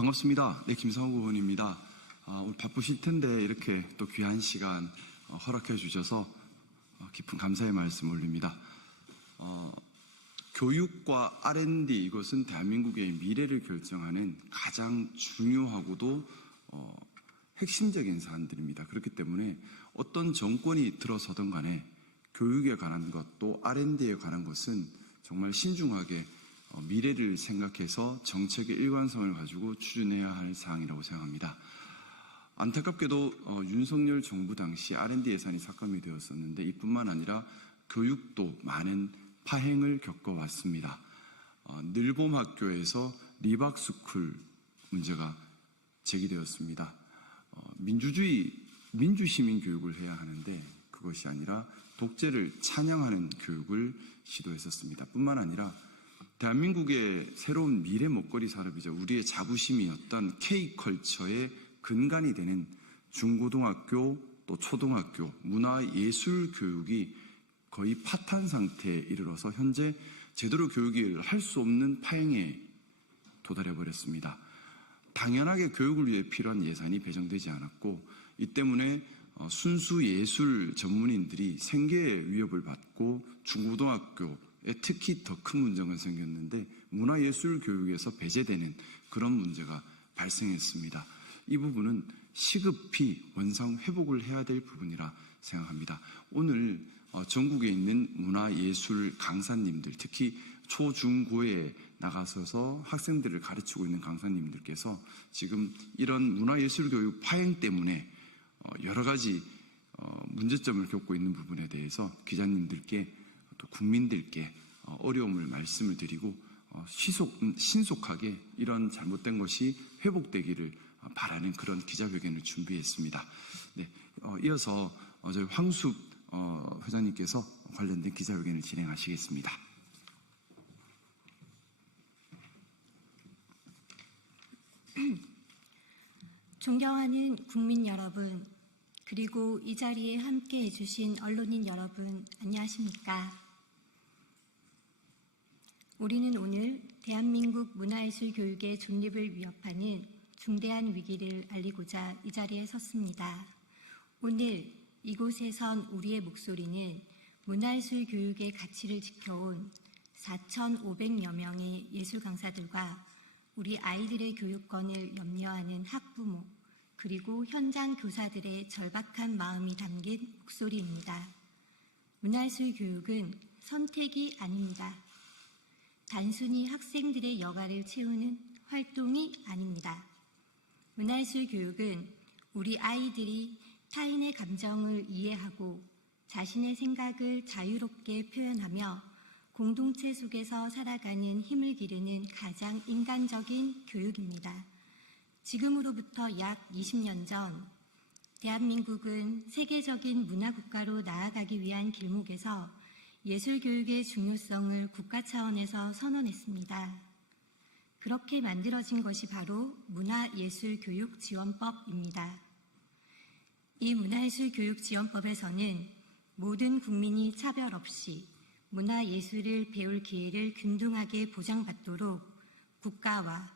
반갑습니다. 네, 김상욱 의원입니다. 오늘 바쁘실 텐데 이렇게 또 귀한 시간 허락해 주셔서 깊은 감사의 말씀 올립니다. 교육과 R&D, 이것은 대한민국의 미래를 결정하는 가장 중요하고도 핵심적인 사안들입니다. 그렇기 때문에 어떤 정권이 들어서든 간에 교육에 관한 것, 또 R&D에 관한 것은 정말 신중하게 미래를 생각해서 정책의 일관성을 가지고 추진해야 할 사항이라고 생각합니다. 안타깝게도 윤석열 정부 당시 R&D 예산이 삭감이 되었었는데 이뿐만 아니라 교육도 많은 파행을 겪어왔습니다. 늘봄학교에서 리박스쿨 문제가 제기되었습니다. 민주시민 교육을 해야 하는데 그것이 아니라 독재를 찬양하는 교육을 시도했었습니다. 뿐만 아니라 대한민국의 새로운 미래 먹거리 산업이자 우리의 자부심이었던 K컬처의 근간이 되는 중고등학교 또 초등학교 문화예술 교육이 거의 파탄 상태에 이르러서 현재 제대로 교육을 할 수 없는 파행에 도달해 버렸습니다. 당연하게 교육을 위해 필요한 예산이 배정되지 않았고 이 때문에 순수 예술 전문인들이 생계의 위협을 받고 중고등학교에 특히 더 큰 문제가 생겼는데 문화예술 교육에서 배제되는 그런 문제가 발생했습니다. 이 부분은 시급히 원상 회복을 해야 될 부분이라 생각합니다. 오늘 전국에 있는 문화예술 강사님들, 특히 초, 중, 고에 나가서서 학생들을 가르치고 있는 강사님들께서 지금 이런 문화예술 교육 파행 때문에 여러 가지 문제점을 겪고 있는 부분에 대해서 기자님들께 또 국민들께 어려움을 말씀을 드리고 신속하게 이런 잘못된 것이 회복되기를 바라는 그런 기자회견을 준비했습니다. 네, 이어서 저희 황숙 회장님께서 관련된 기자회견을 진행하시겠습니다. 존경하는 국민 여러분, 그리고 이 자리에 함께 해주신 언론인 여러분, 안녕하십니까? 우리는 오늘 대한민국 문화예술 교육의 존립을 위협하는 중대한 위기를 알리고자 이 자리에 섰습니다. 오늘 이곳에선 우리의 목소리는 문화예술 교육의 가치를 지켜온 4,500여 명의 예술 강사들과 우리 아이들의 교육권을 염려하는 학부모, 그리고 현장 교사들의 절박한 마음이 담긴 목소리입니다. 문화예술 교육은 선택이 아닙니다. 단순히 학생들의 여가를 채우는 활동이 아닙니다. 문화예술 교육은 우리 아이들이 타인의 감정을 이해하고 자신의 생각을 자유롭게 표현하며 공동체 속에서 살아가는 힘을 기르는 가장 인간적인 교육입니다. 지금으로부터 약 20년 전 대한민국은 세계적인 문화국가로 나아가기 위한 길목에서 예술교육의 중요성을 국가 차원에서 선언했습니다. 그렇게 만들어진 것이 바로 문화예술교육지원법입니다. 이 문화예술교육지원법에서는 모든 국민이 차별 없이 문화예술을 배울 기회를 균등하게 보장받도록 국가와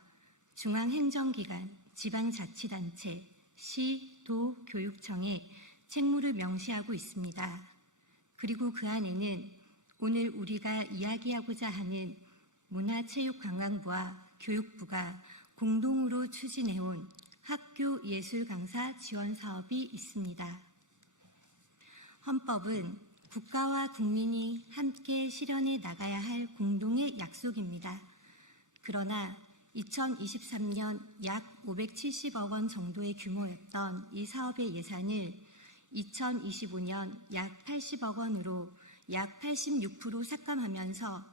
중앙행정기관, 지방자치단체, 시, 도, 교육청에 책무를 명시하고 있습니다. 그리고 그 안에는 오늘 우리가 이야기하고자 하는 문화체육관광부와 교육부가 공동으로 추진해온 학교 예술 강사 지원 사업이 있습니다. 헌법은 국가와 국민이 함께 실현해 나가야 할 공동의 약속입니다. 그러나 2023년 약 570억 원 정도의 규모였던 이 사업의 예산을 2025년 약 80억 원으로 약 86% 삭감하면서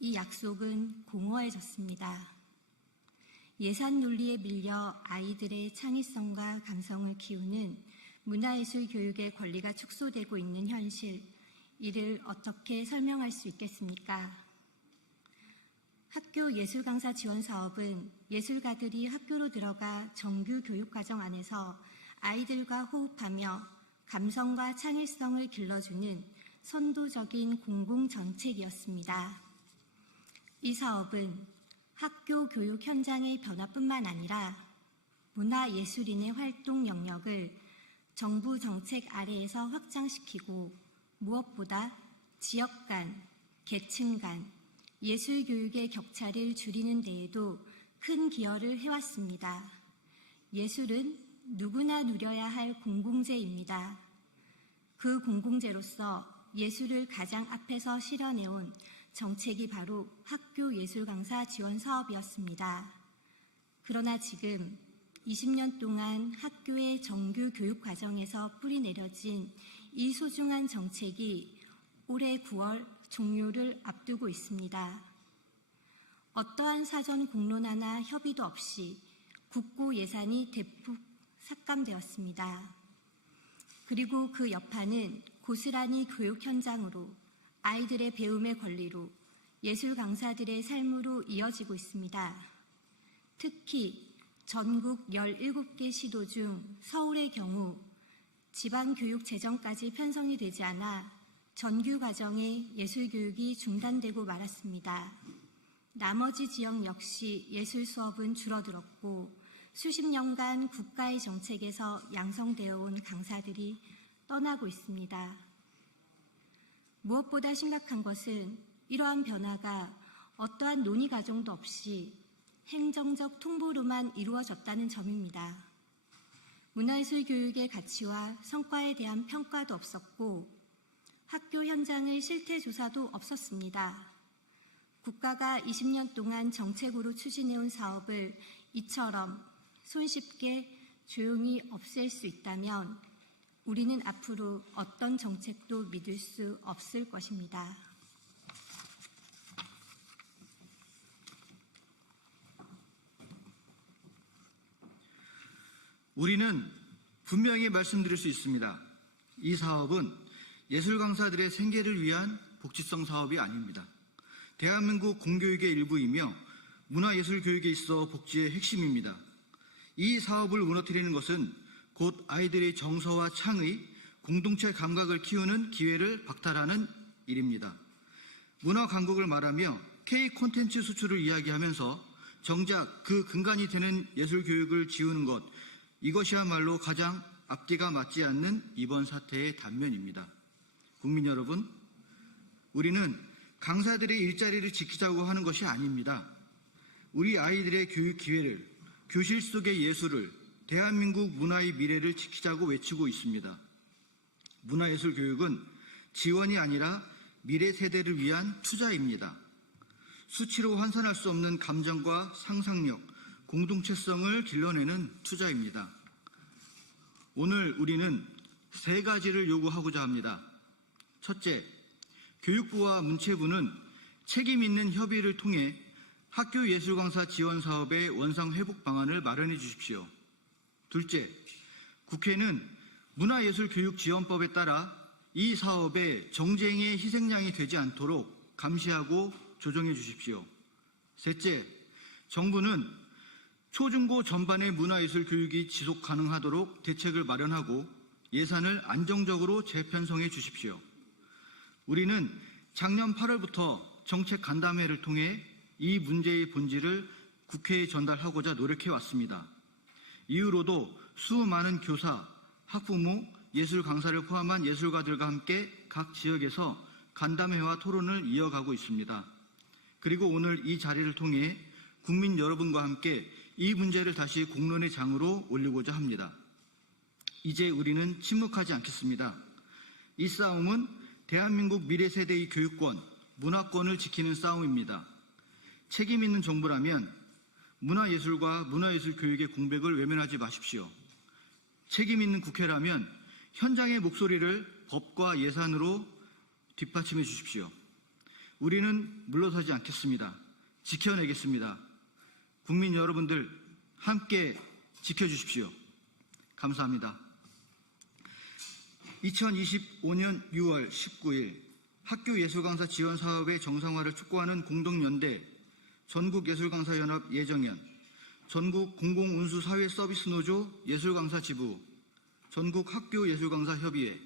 이 약속은 공허해졌습니다. 예산 논리에 밀려 아이들의 창의성과 감성을 키우는 문화예술 교육의 권리가 축소되고 있는 현실, 이를 어떻게 설명할 수 있겠습니까? 학교 예술 강사 지원 사업은 예술가들이 학교로 들어가 정규 교육과정 안에서 아이들과 호흡하며 감성과 창의성을 길러주는 선도적인 공공정책이었습니다. 이 사업은 학교 교육 현장의 변화뿐만 아니라 문화예술인의 활동 영역을 정부 정책 아래에서 확장시키고 무엇보다 지역 간, 계층 간, 예술 교육의 격차를 줄이는 데에도 큰 기여를 해왔습니다. 예술은 누구나 누려야 할 공공재입니다. 그 공공재로서 예술을 가장 앞에서 실현해온 정책이 바로 학교 예술 강사 지원 사업이었습니다. 그러나 지금 20년 동안 학교의 정규 교육 과정에서 뿌리 내려진 이 소중한 정책이 올해 9월 종료를 앞두고 있습니다. 어떠한 사전 공론화나 협의도 없이 국고 예산이 대폭 삭감되었습니다. 그리고 그 여파는 고스란히 교육 현장으로, 아이들의 배움의 권리로, 예술 강사들의 삶으로 이어지고 있습니다. 특히 전국 17개 시도 중 서울의 경우 지방교육 재정까지 편성이 되지 않아 전교 과정의 예술교육이 중단되고 말았습니다. 나머지 지역 역시 예술 수업은 줄어들었고 수십 년간 국가의 정책에서 양성되어 온 강사들이 떠나고 있습니다. 무엇보다 심각한 것은 이러한 변화가 어떠한 논의 과정도 없이 행정적 통보로만 이루어졌다는 점입니다. 문화예술 교육의 가치와 성과에 대한 평가도 없었고 학교 현장의 실태 조사도 없었습니다. 국가가 20년 동안 정책으로 추진해온 사업을 이처럼 손쉽게 조용히 없앨 수 있다면 우리는 앞으로 어떤 정책도 믿을 수 없을 것입니다. 우리는 분명히 말씀드릴 수 있습니다. 이 사업은 예술 강사들의 생계를 위한 복지성 사업이 아닙니다. 대한민국 공교육의 일부이며 문화예술 교육에 있어 복지의 핵심입니다. 이 사업을 무너뜨리는 것은 곧 아이들의 정서와 창의, 공동체 감각을 키우는 기회를 박탈하는 일입니다. 문화 강국을 말하며 K 콘텐츠 수출을 이야기하면서 정작 그 근간이 되는 예술 교육을 지우는 것, 이것이야말로 가장 앞뒤가 맞지 않는 이번 사태의 단면입니다. 국민 여러분, 우리는 강사들의 일자리를 지키자고 하는 것이 아닙니다. 우리 아이들의 교육 기회를, 교실 속의 예술을, 대한민국 문화의 미래를 지키자고 외치고 있습니다. 문화예술 교육은 지원이 아니라 미래 세대를 위한 투자입니다. 수치로 환산할 수 없는 감정과 상상력, 공동체성을 길러내는 투자입니다. 오늘 우리는 세 가지를 요구하고자 합니다. 첫째, 교육부와 문체부는 책임 있는 협의를 통해 학교 예술강사 지원 사업의 원상 회복 방안을 마련해 주십시오. 둘째, 국회는 문화예술교육지원법에 따라 이 사업의 정쟁의 희생양이 되지 않도록 감시하고 조정해 주십시오. 셋째, 정부는 초중고 전반의 문화예술 교육이 지속 가능하도록 대책을 마련하고 예산을 안정적으로 재편성해 주십시오. 우리는 작년 8월부터 정책 간담회를 통해 이 문제의 본질을 국회에 전달하고자 노력해 왔습니다. 이후로도 수많은 교사, 학부모, 예술 강사를 포함한 예술가들과 함께 각 지역에서 간담회와 토론을 이어가고 있습니다. 그리고 오늘 이 자리를 통해 국민 여러분과 함께 이 문제를 다시 공론의 장으로 올리고자 합니다. 이제 우리는 침묵하지 않겠습니다. 이 싸움은 대한민국 미래 세대의 교육권, 문화권을 지키는 싸움입니다. 책임 있는 정부라면 문화예술과 문화예술 교육의 공백을 외면하지 마십시오. 책임 있는 국회라면 현장의 목소리를 법과 예산으로 뒷받침해 주십시오. 우리는 물러서지 않겠습니다. 지켜내겠습니다. 국민 여러분들 함께 지켜주십시오. 감사합니다. 2025년 6월 19일 학교 예술강사 지원 사업의 정상화를 촉구하는 공동연대 전국예술강사연합 예정연, 전국공공운수사회서비스노조 예술강사 지부, 전국학교예술강사협의회,